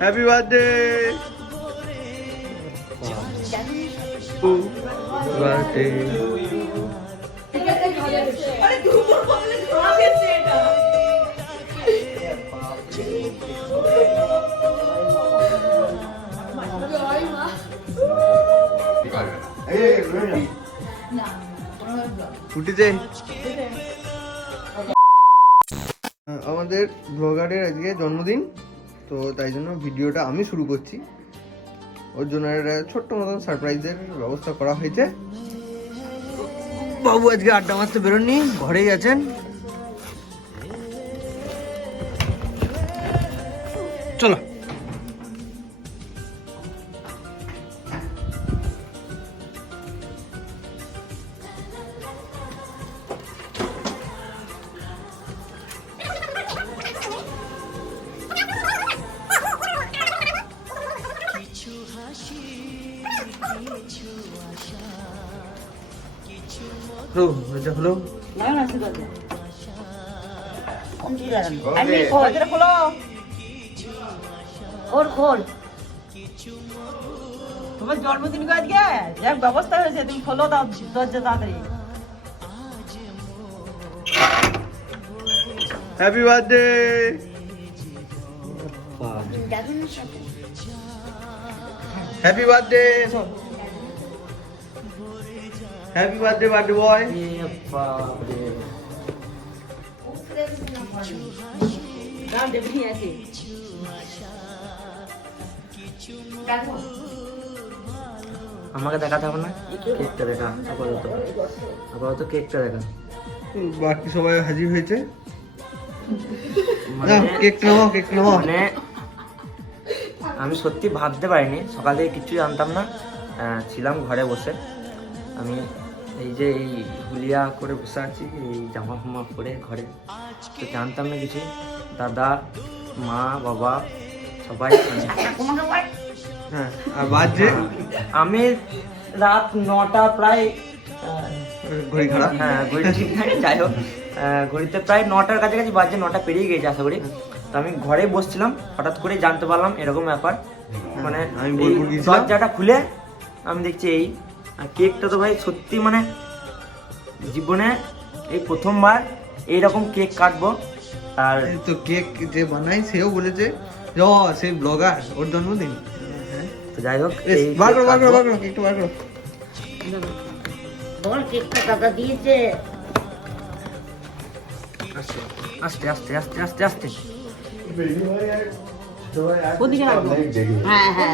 Happy birthday আমাদের ব্লগারের আজকে জন্মদিন। তো তাই জন্য ভিডিওটা আমি শুরু করছি। ওর জন্য একটা ছোট্ট মতন সারপ্রাইজের ব্যবস্থা করা হয়েছে। বাবু আজকে আড্ডা মারতে বেরোননি, ঘরেই আছেন। চলো। হলো এটা হলো? খোল খোল। তোমার জন্মদিন আজকে? যাক ব্যবস্থা হয়েছে তুমি খোলো দাও দরজা তাড়াতাড়ি। Happy birthday happy birthday happy birthday birthday boy আমাকে দেখাতে হবে না? কেকটা দেখা আপাতত। আপাতত কেকটা দেখা। বাকি সবাই হাজির হয়েছে। মানে নাও, কেক নাও কেক নাও। মানে আমি সত্যি ভাবতে পারিনি সকাল থেকে কিচ্ছু জানতাম না। ছিলাম ঘরে বসে। আমি এই যে এই হুলিয়া করে বসে আছি এই জামা ফামা পরে ঘরে। তো জানতাম না কিছু। দাদা মা বাবা সবাই হ্যাঁ। আর বাজে আমি রাত নটা প্রায় ঘড়ি খারাপ? হ্যাঁ ঘড়ি ঠিক নাই যাই হোক। ঘড়িতে প্রায় নটার কাছাকাছি বাজে নটা পেরিয়ে গেছে আশা করি। তো আমি ঘরে বসছিলাম হঠাৎ করে জানতে পারলাম এরকম ব্যাপার। মানে আমি এই বোলপুর দরজাটা খুলে আমি দেখছি এই আর কেকটা তো ভাই সত্যি মানে জীবনে এই প্রথমবার এইরকম কেক কাটবো। আর তো কেক যে বানাই সেও বলেছে যে ও সেই ব্লগার ওর জন্মদিন। হ্যাঁ তো যাই হোক বার কেক করো বার করো বার করো কেকটা বার করো। বল কেকটা দাদা দিয়েছে। আস্তে আস্তে আস্তে আস্তে আস্তে ওদিকে রাখব? হ্যাঁ হ্যাঁ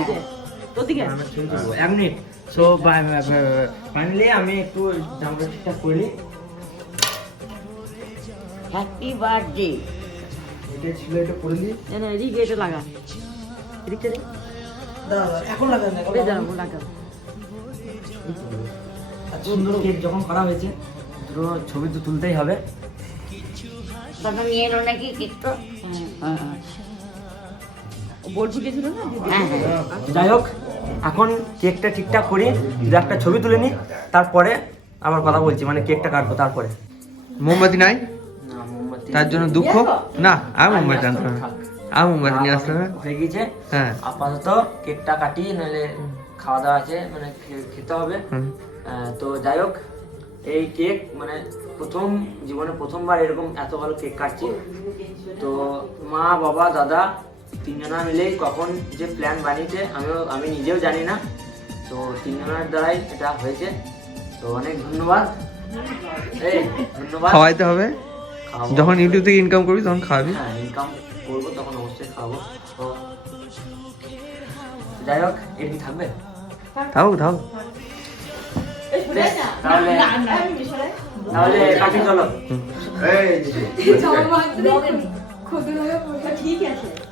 ওদিকে আমি ছবি তুলবো। এক মিনিট। সো ফাইনালি আমি একটু জামাটা ঠিকঠাক করে নিই হ্যাপি বার্থডে এটা ছিল এটা করে দিই। না এদিকে এটা লাগা। এদিকটা দে। এখন লাগান ওরে যাব লাগা। সুন্দর কেক যখন করা হয়েছে দুটো ছবি তো তুলতেই হবে। দাদা নিয়ে এলো নাকি কেকটা হ্যাঁ হ্যাঁ না হ্যাঁ হ্যাঁ। যাই হোক এখন কেকটা ঠিকঠাক করি দু একটা ছবি তুলে নিই তারপরে আবার কথা বলছি মানে কেকটা কাটবো তারপরে। মোমবাতি নাই? তার জন্য দুঃখ? না আর মোমবাতি আনতে না। আর মোমবাতি নিয়ে আসতে হয়ে গেছে। হ্যাঁ। আপাতত কেকটা কাটি নাহলে খাওয়া দাওয়া আছে মানে খেতে হবে। আহ, তো যাই হোক এই কেক মানে প্রথম জীবনে প্রথমবার এরকম এত ভালো কেক কাটছি। তো মা বাবা দাদা তিনজনা মিলেই কখন যে প্ল্যান বানিয়েছে আমিও আমি নিজেও জানি না তো তিনজনের দ্বারাই এটা হয়েছে তো অনেক ধন্যবাদ এই ধন্যবাদ খাওয়াইতে হবে যখন ইউটিউব থেকে ইনকাম করবি তখন খাওয়াবি হ্যাঁ ইনকাম করব তখন অবশ্যই খাব তো যাই হোক এটি থাকবে থাও থাও তাহলে তাহলে কাটি চলো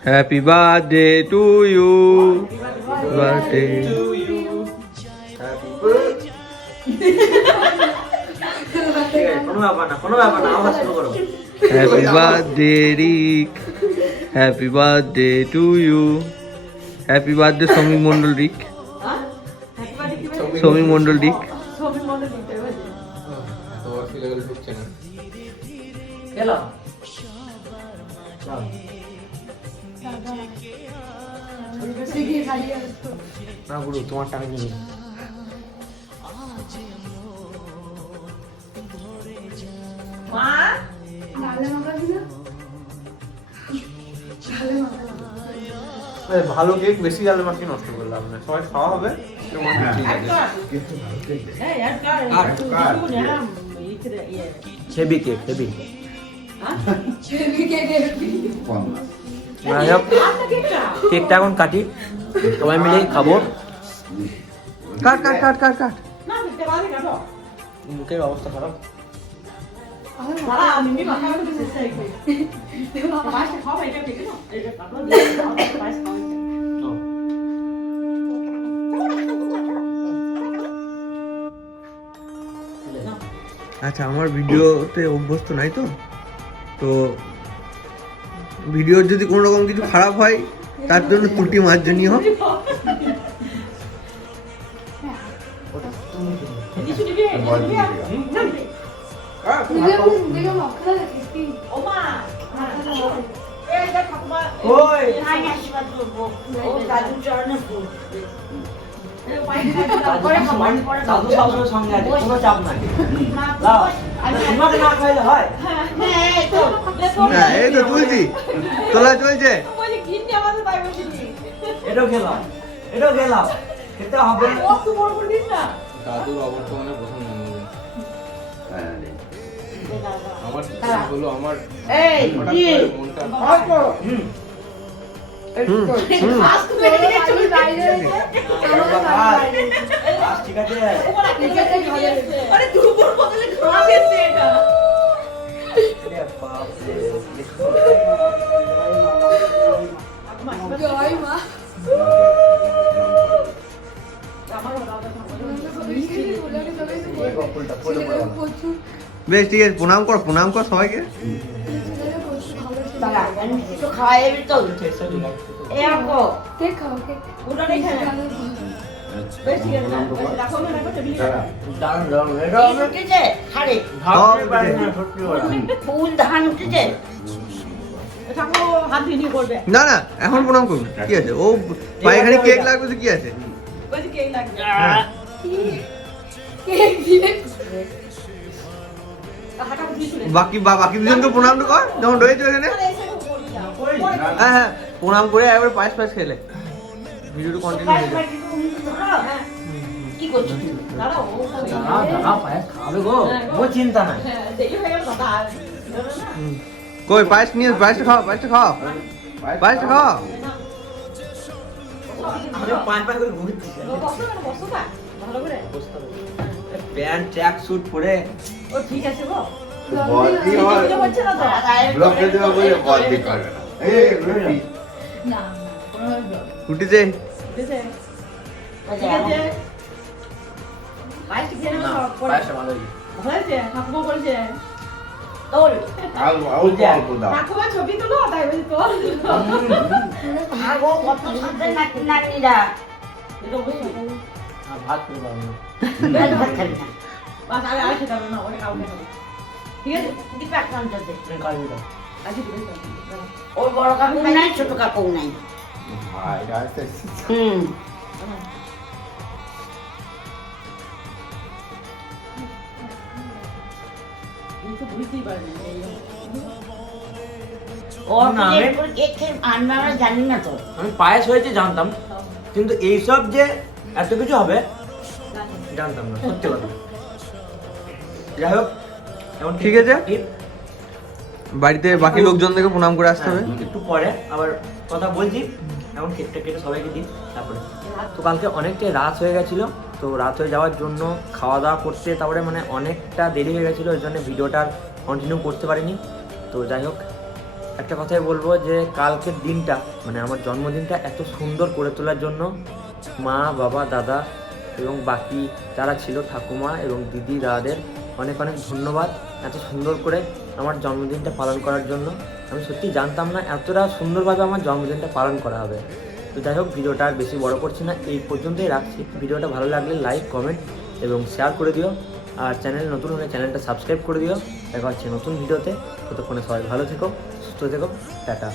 happy birthday to you birthday ঠিক আছে কোনো ব্যাপার না কোনো ব্যাপার না আবার শুরু করো happy birthday Rick happy birthday to you happy birthday Sami Mondal Rick Sami Mondal Rick এলো চল। না গুরু তোমার টাকা নিই ভালো কেক বেশি গালে মাখিয়ে নষ্ট করলাম না। সবাই খাওয়া হবে হেভি কেক হেভি কেকটা এখন কাটি। সবাই মিলে খাব কাট কাট কাট কাট কাট। মুখের অবস্থা খারাপ। আচ্ছা আমার ভিডিওতে অভ্যস্ত নাই তো? তো ভিডিওর যদি কোনো রকম কিছু খারাপ হয় তার জন্য ত্রুটি মার্জনীয়। হোক হয় হ্যাঁ এই তো এই তো তুলছি। তোলা চলছে। এটাও খেলাম এটাও খেলাম। খেতে হবে। দাদুর অবর্তমানে প্রথম জন্মদিন আমার হলো আমার এই হঠাৎ কি? করে মনটা ঠিক আছে। আরে দুপুর বদলে খাওয়া গেছে এটা। এ বাপরে। বেশ ঠিক আছে প্রণাম কর প্রণাম কর সবাইকে। ফুল ধান উঠেছে। না না এখন প্রণাম করুন। কি আছে? ও পায়খানি কেক লাগবে তো কি আছে? চলে বাকি বা বাকি দুজনকে প্রণাম তো কর যখন রয়েছে এখানে হ্যাঁ হ্যাঁ প্রণাম করে একবার পায়েস পায়েস খেলে। ভিডিওটা কন্টিনিউ হয়ে যাবে কি করছ? দাঁড়াও দাঁড়াও দাঁড়াও পায়েস খাবে গো। ও চিন্তা নাই। হ্যাঁ হয়ে গেল দাদা আর হুম। কই পায়েস নিয়ে পায়েসটা খাও পায়েসটা খাও। পায়েসটা খাও। প্যান্ট ট্র্যাক স্যুট পরে। ও ঠিক আছে গো। বডি হয় ব্লক করে দেওয়া বলে বডি করবে না। এই রুটি না। রুটি যে রুটি যে ঠিক আছে। পায়েস খেয়ে নাও ভালো হয়েছে ঠাকুমা করেছে। তোল আর অল্প অল্প দাও। ঠাকুমা ছবি তুলো তাই বলি তোল আগো কত সাথে নাকি নানিরা ভাত খাব ভাত না ঠিক আছে? ওর বড় কাকু নাই ছোট কাকু নাই। তো বুঝতেই পারে না। আমি- পায়েস হয়েছে জানতাম কিন্তু এইসব যে এত কিছু হবে জানতাম না সত্যি কথা। যাই হোক এখন ঠিক আছে। বাড়িতে বাকি লোকজনদেরকে প্রণাম করে আসতে হবে। একটু পরে আবার কথা বলছি। এখন কেকটা কেটে সবাইকে দিই তারপরে। তো কালকে অনেকটাই রাত হয়ে গেছিল। তো রাত হয়ে যাওয়ার জন্য খাওয়া দাওয়া করতে তারপরে মানে অনেকটা দেরি হয়ে গেছিল ওই জন্য ভিডিওটা কন্টিনিউ করতে পারিনি। তো যাই হোক, একটা কথাই বলব যে কালকের দিনটা মানে আমার জন্মদিনটা এত সুন্দর করে তোলার জন্য মা, বাবা, দাদা এবং বাকি যারা ছিল ঠাকুমা এবং দিদি, দাদাদের অনেক অনেক ধন্যবাদ এত সুন্দর করে আমার জন্মদিনটা পালন করার জন্য। আমি সত্যি জানতাম না এতটা সুন্দরভাবে আমার জন্মদিনটা পালন করা হবে। তো যাই হোক, ভিডিওটা আর বেশি বড় করছি না। এই পর্যন্তই রাখছি। ভিডিওটা ভালো লাগলে লাইক কমেন্ট এবং শেয়ার করে দিও। আর চ্যানেল নতুন হলে চ্যানেলটা সাবস্ক্রাইব করে দিও। দেখা হচ্ছে নতুন ভিডিওতে। ততক্ষণে সবাই ভালো থেকো, সুস্থ থেকো। টাটা।